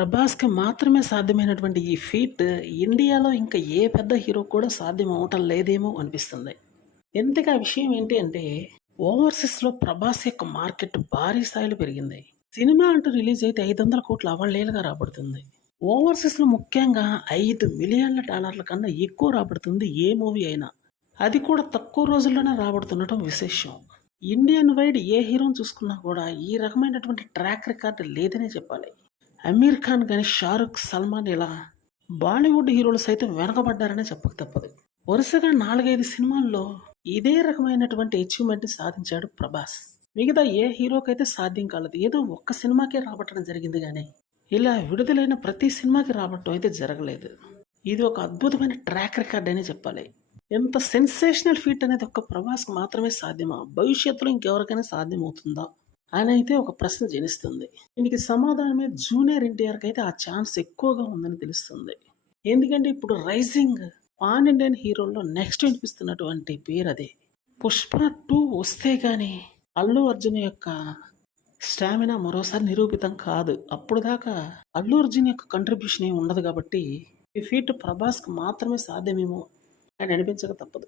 ప్రభాస్‌కి మాత్రమే సాధ్యమైనటువంటి ఈ ఫీట్ ఇండియాలో ఇంకా ఏ పెద్ద హీరో కూడా సాధ్యం అవ్వటం లేదేమో అనిపిస్తుంది. ఇంతకీ ఆ విషయం ఏంటి అంటే, ఓవర్‌సీస్‌లో ప్రభాస్ యొక్క మార్కెట్ భారీ స్థాయిలో పెరిగింది. సినిమా అంటూ రిలీజ్ అయితే 500,00,00,000 అవలీలగా రాబడుతుంది. ఓవర్‌సీస్‌లో ముఖ్యంగా $5,000,000,000 కన్నా ఎక్కువ రాబడుతుంది ఏ మూవీ అయినా. అది కూడా తక్కువ రోజుల్లోనే రాబడుతుండటం విశేషం. ఇండియన్ వైడ్ ఏ హీరోని చూసుకున్నా కూడా ఈ రకమైనటువంటి ట్రాక్ రికార్డ్ లేదనే చెప్పాలి. అమీర్ ఖాన్ గాని, షారుఖ్, సల్మాన్ ఇలా బాలీవుడ్ హీరోలు సైతం వెనకబడ్డారనే చెప్పక తప్పదు. వరుసగా 4, 5 సినిమాల్లో ఇదే రకమైనటువంటి అచీవ్‌మెంట్‌ని సాధించాడు ప్రభాస్. మిగతా ఏ హీరోకైతే సాధ్యం కాలేదు. ఏదో ఒక్క సినిమాకే రాబట్టడం జరిగింది గానీ, ఇలా విడుదలైన ప్రతి సినిమాకి రాబట్టం అయితే జరగలేదు. ఇది ఒక అద్భుతమైన ట్రాక్ రికార్డ్ అనే చెప్పాలి. ఎంత సెన్సేషనల్ ఫీట్ అనేది ఒక్క ప్రభాస్‌కి మాత్రమే సాధ్యమా? భవిష్యత్తులో ఇంకెవరికైనా సాధ్యమవుతుందా? అనైతే ఒక ప్రశ్న జనిస్తుంది. దీనికి సమాధానమే జూనియర్ ఎన్టీఆర్‌కి అయితే ఆ ఛాన్స్ ఎక్కువగా ఉందని తెలుస్తుంది. ఎందుకంటే ఇప్పుడు రైజింగ్ పాన్ ఇండియన్ హీరోల్లో నెక్స్ట్ వినిపిస్తున్నటువంటి పేరదే. 'పుష్ప 2' వస్తే గాని అల్లు అర్జున్ యొక్క స్టామినా మరోసారి నిరూపితం కాదు. అప్పుడు దాకా అల్లు అర్జున్ యొక్క కంట్రిబ్యూషన్ ఏమి ఉండదు కాబట్టి ఈ ఫీట్ ప్రభాస్‌కి మాత్రమే సాధ్యమేమో అని అనిపించక తప్పదు.